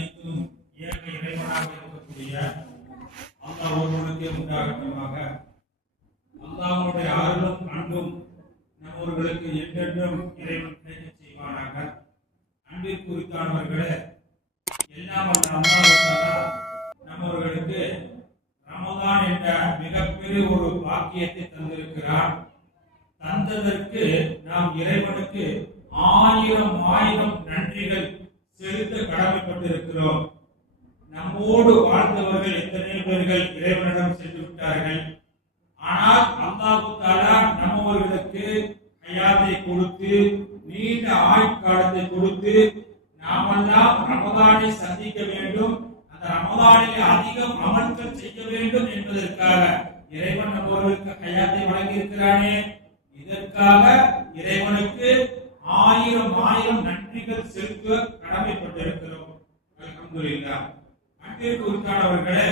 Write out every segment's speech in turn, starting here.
அனைத்தும் ஏக இறைவனாக இருக்கக்கூடிய அல்லாஹ் ஒருவனுக்கே உண்டாகட்டுமாக. அல்லாஹ்வுடைய அருளும் அன்பும் நம்மவர்களுக்கு என்றென்றும் இறைவன் கிடைக்க செய்வானாக. அன்பிற்கு உரித்தானவர்களே, எல்லாம் வல்ல அல்லாஹ் நம்மவர்களுக்கு ரமதான் என்ற மிகப்பெரிய ஒரு பாக்கியத்தை தந்திருக்கிறார். தந்ததற்கு நாம் இறைவனுக்கு ஆயிரம் நன்றிகள் செலுத்த கடமைப்பட்டிருக்கிறோம். நம்மோடு வாழ்ந்தவர்கள் எத்தனை பேர்கள் இறைவனிடம் சென்று விட்டார்கள். ஆனால் அல்லாஹ் தஆலா நம்மவர்களுக்கு ஹயாத்தை கொடுத்து நீண்ட ஆயுட்காலத்தை கொடுத்து நாமெல்லாம் ரமதானை சந்திக்க வேண்டும், அந்த ரமதானில் அதிகம் அமல்கள் செய்ய வேண்டும் என்பதற்காக இறைவன் நம்மவர்களுக்கு ஹயாத்தை வழங்கி இருக்கிறானே. இதற்காக இறைவனுக்கு ஆயிரம் நன்றிகள் செலுத்த கடமைப்பட்டிருக்கிறோம். அல்ஹம்துலில்லாஹ். அன்பிற்கு உரித்தானவர்களே,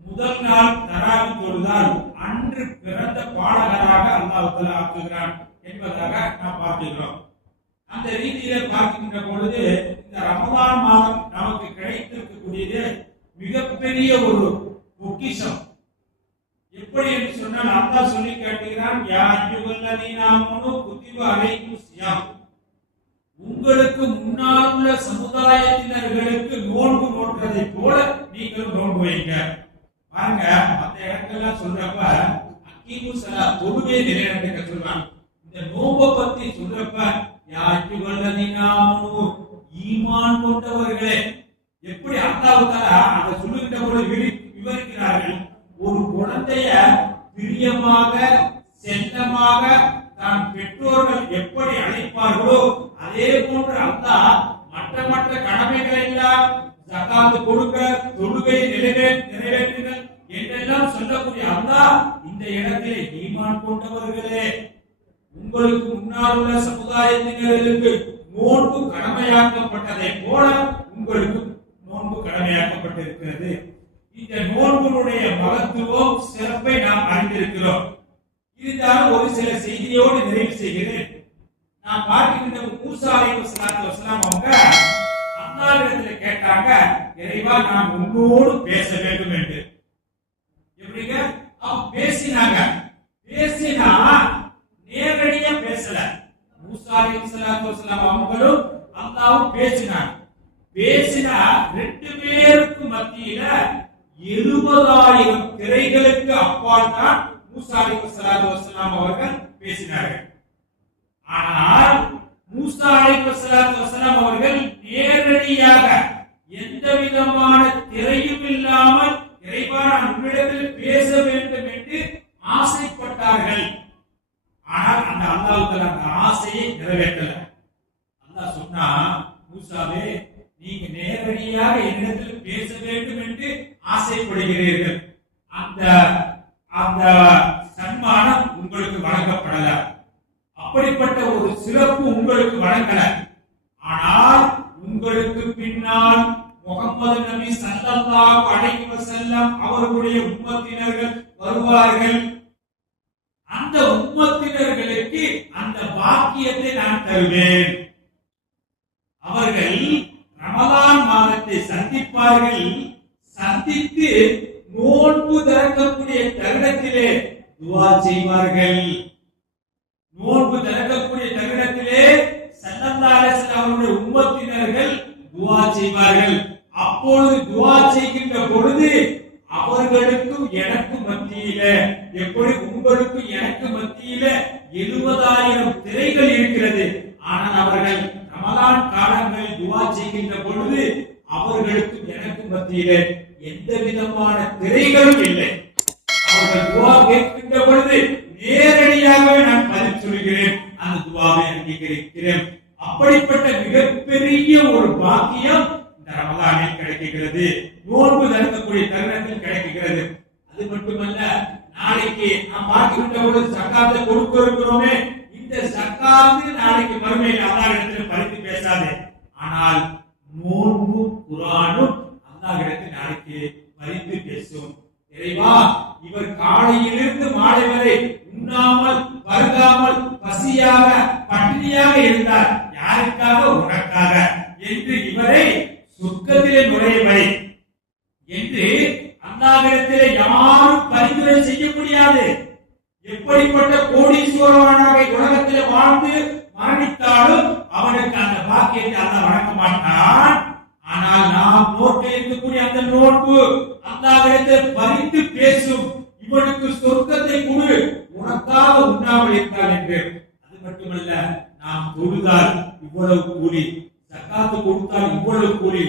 முதல் நாள் தராவி தொழுதால் அன்று பிறந்த பாடகராக அல்லாஹ் தஆலா ஆக்குகிறான் என்பதாக நாம் பார்க்கிறோம். அந்த ரீதியிலே பார்க்கின்ற பொழுது இந்த ரமதான் மாதம் நமக்கு கிடைத்திருக்கக்கூடியது மிகப்பெரிய ஒரு பொக்கிஷம். எப்படி என்று சொன்னால் அல்லாஹ் சொல்லி காட்டுகிறான், யா அய்யுஹல்லதீன ஆமனூ குத்திப அலைக்குமுஸ் ஸியாம். உங்களுக்கு முன்னால் உள்ள சமுதாயத்தினர்களுக்கு நோன்பு நோற்றதை போல நீங்களும் நோன்பு வைங்க. பாருங்க, மற்ற இடங்கள்லாம் சொல்றப்ப அக்கீமு ஸலாத் தொழுகை நிலைநாட்டுங்க சொல்றாங்க. இந்த நோன்பை பத்தி சொல்றப்ப யா அய்யுஹல்லதீன ஆமனூ ஈமான் கொண்டவர்களே, எப்படி அல்லாஹ் தஆலா அதை சொல்லுகின்ற பொழுது விவரிக்கிறார்கள். ஒரு குழந்தைய பிரியமாக செல்லமாக தான் பெற்றோர்கள் எப்படி அழைப்பார்களோ அதே போன்று அல்லாஹ் மற்ற கடமைகளை எல்லாம் ஜகாத் கொடுக்க, தொழுகை நிறைவேற்றுங்கள் என்றெல்லாம் சொல்லக்கூடிய அல்லாஹ் இந்த இடத்திலே ஈமான் கொண்டவர்களே, உங்களுக்கு முன்னால் உள்ள சமுதாயத்தினர்களுக்கு நோன்பு கடமையாக்கப்பட்டதை போல உங்களுக்கு நோன்பு கடமையாக்கப்பட்டிருக்கிறது. இந்த நோன்புடைய மகத்துவம் சிறப்பை நாம் அறிந்திருக்கிறோம். இருந்தாலும் ஒரு சில செய்தியோடு நிறைவு செய்கிறேன். நான் பார்க்கின்ற மூசா அலைஹிஸ்ஸலாத்து வஸலாம் அவங்க அல்லாஹ்விடத்தில் கேட்டாங்க, இறைவா நான் உன்னோடு பேச வேண்டும் என்று. எப்படிங்க பேசினாங்க? பேசினா நேரடியா பேசல. மூசா அலைஹிஸ்ஸலாத்து வஸலாம் அவங்களும் அல்லாஹ்வும் பேசினாங்க. பேசினா ரெண்டு பேருக்கு மத்தியில 70,000 திரைகளுக்கு அப்பால் தான் மூசா அலைஹிஸ்ஸலாத்து வஸலாம் அவர்கள் பேசினார்கள். ஆனால் மூசா அலைஹிஸ்ஸலாத்து வஸலாம் அவர்கள் நேரடியாக எந்த விதமான திரையும் இல்லாமல் இறைவா நான் உன்னிடத்தில் பேச வேண்டும் என்று ஆசைப்பட்டார்கள். ஆனால் அந்த அல்லாஹ் தஆலா அந்த ஆசையை நிறைவேற்றல. அல்லாஹ் சொன்னா, மூசாவே நீங்க நேரடியாக என்னிடத்தில் பேச வேண்டும் என்று ஆசைப்படுகிறீர்கள், அந்த சன்மானம் உங்களுக்கு வழங்கப்படல, அப்படிப்பட்ட ஒரு சிறப்பு உங்களுக்கு வழங்கல. ஆனால் உங்களுக்கு பின்னால் முஹம்மது நபி ஸல்லல்லாஹு அலைஹி வஸல்லம் அவர்களுடைய உம்மத்தினர்கள் வருவார்கள். அந்த உம்மத்தினர்களுக்கு அந்த பாக்கியத்தை நான் தருவேன். அவர்கள் ரமலான் மாதத்தை சந்திப்பார்கள். சந்தித்து நோன்பு திறக்கக்கூடிய தருணத்திலே துஆ செய்வார்கள். நோன்பு திறக்கக்கூடிய தருணத்திலே ஸல்லல்லாஹு அலைஹி வஸல்லம் அவருடைய உம்மத்தினர்கள் துஆ செய்வார்கள். அப்பொழுது துஆ செய்கின்ற பொழுது அவர்களுக்கும் எனக்கு மத்தியில, எப்படி உங்களுக்கு எனக்கு மத்தியில 70,000 திரைகள் இருக்கிறது. ஆனால் அவர்கள் ரமலான் காலங்களில் துஆ செய்கின்ற பொழுது அவர்களுக்கும் எனக்கு மத்தியில எந்த விதமான திரைகளும் இல்லை. அவர்கள் துஆ கேட்கின்ற பொழுது நேரடியாகவே நான் பதில் சொல்கிறேன், அந்த துஆவை அங்கீகரிக்கிறேன். அப்படிப்பட்ட மிகப்பெரிய ஒரு பாக்கியம் இந்த ரமலானில் கிடைக்கிறது, நோன்பு திறக்கக்கூடிய தருணத்தில் கிடைக்கிறது. அது மட்டுமல்ல, நாளைக்கு நாம் பார்க்கின்ற பொழுது ஜகாத்தை கொடுக்க இருக்கிறோமே, இந்த ஜகாத்து நாளைக்கு மறுமையில் அல்லாஹ்விடத்தில் பரிந்து பேசாது. ஆனால் நோன்பு குர்ஆனும் அல்லாஹ்விடத்தில் நாளைக்கு பரிந்து பேசும். இறைவா, இவர் காலையிலிருந்து மாலை வரை உண்ணாமல் பருகாமல் பசியாக பட்டினியாக இருந்தார், யாருக்காக? உனக்காக என்று இவரை சொர்க்கத்திலே நுழையவை என்று அல்லாஹ்விடத்திலே யாரும் பரிந்துரை செய்ய முடியாது. எப்படிப்பட்ட கோடீஸ்வரனாக உலகத்திலே வாழ்ந்து மரணித்தாலும் அவனுக்கு அந்த பாக்கியத்தை அல்லாஹ் வழங்க மாட்டான். ஆனால் நாம் நோட்டில் இருக்கக்கூடிய அந்த நோன்பு அல்லாஹ்விடத்தில் பரிந்து பேசும், இவனுக்கு சொர்க்கத்தை கொடு, உனக்காக உண்ணாமல் இருந்தால் என்று. அது மட்டுமல்ல, நாம் தொழுதால் இவ்வளவு கூலி, ஜக்காத்து கொடுத்தால் இவ்வளவு கூலி.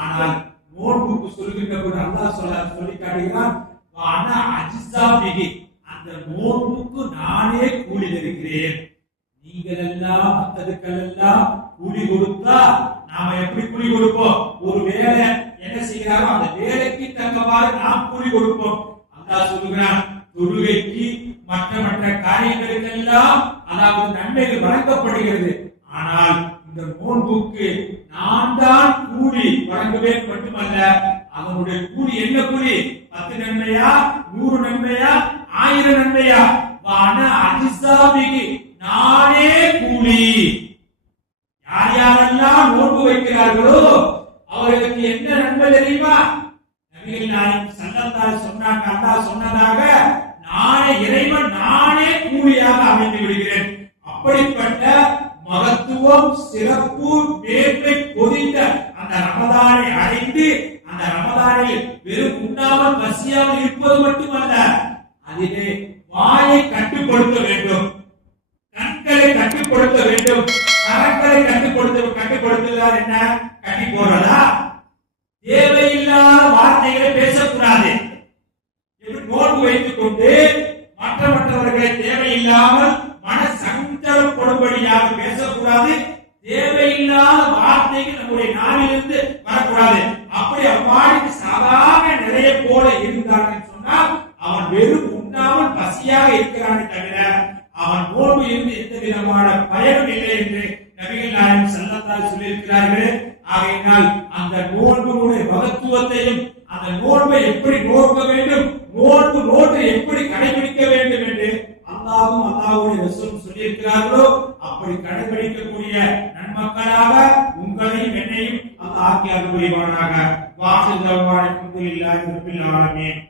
ஆனால் நோன்புக்கு சொல்லுகின்ற போது அல்லாஹ் சொல்லி காட்டுகிறான், அந்த நோன்புக்கு நானே கூலி தருகிறேன். நீங்கள் எல்லாம் மற்றதுக்கெல்லாம் கூலி கொடுத்தா நாம எப்படி கூலி கொடுப்போம்? ஒரு வேலை என்ன செய்கிறாரோ அந்த வேலைக்கு தக்கவாறு நாம் கூலி கொடுப்போம். அல்லாஹ் சொல்லுகிறான், தொழுகைக்கு மற்ற மற்ற காரியங்களுக்கெல்லாம் அதாவது நன்மைகள் வழங்கப்படுகிறது. ஆனால் இந்த நோன்புக்கு நான் தான் கூலி வழங்குவேன் மட்டுமல்ல, அவனுடைய கூலி என்ன கூலி? 10 நன்மையா, 100 நன்மையா, 1000 நன்மையா? நானே கூலி. யார் யாரெல்லாம் நோன்பு வைக்கிறார்களோ அவர்களுக்கு என்ன நன்மை தெரியுமா? நபிகள் நாயகம் ஸல்லல்லாஹு அலைஹி சொன்னாங்க, அல்லாஹ் சொன்னதாக, நானே இறைவன் நானே கூலியாக அமைந்து விடுகிறேன். அப்படிப்பட்ட மகத்துவம், சிறப்பு, மேன்மை பொதிந்த அந்த ரமதானை அடைந்து அந்த ரமதானில் வெறும் உண்ணாமல் பசியாமல் இருப்பது மட்டுமல்ல, அதிலே வாயை கட்டுப்படுத்த வேண்டும், கண்களை கட்டுப்படுத்த வேண்டும், கரங்களை கட்டுப்படுத்துவதால் என்ன? கட்டி போடுறதா? தேவையில்லாத வார்த்தைகளை பேசக்கூடாது. நோன்பு வைத்துக் கொண்டு மற்றவர்களை தேவையில்லாமல் மன சஞ்சலப்படும்படியாக பேசக்கூடாது. தேவையில்லாத வார்த்தைகள் நம்முடைய நாவிலிருந்து வரக்கூடாது. அப்படி அவ்வாறு சாதாரண நிறைய போல இருந்தார்கள் சொன்னால் அவன் வெறும் உண்ணாமல் பசியாக இருக்கிறானே தவிர அவன் நோன்பு இருந்து எந்த விதமான பயனும் இல்லை என்று நபிகள் நாயகம் ஸல்லல்லாஹு அலைஹி சொல்லியிருக்கிறார்கள். ஆகையினால் அந்த நோன்புடைய மகத்துவத்தையும் அந்த நோன்பை எப்படி நோக்க வேண்டும், நோன்பு எப்படி கடைபிடிக்க வேண்டும் என்று அல்லாஹ்வும் அல்லாஹ்வுடைய ரசூலும் சொல்லியிருக்கிறார்களோ அப்படி கடைபிடிக்கக்கூடிய நன்மக்களாக உங்களையும் என்னையும் அல்லாஹ் ஆக்கி அருள் புரிவானாக. வாஹிர் தஅவானா அல்ஹம்துலில்லாஹி ரப்பில் ஆலமீன்.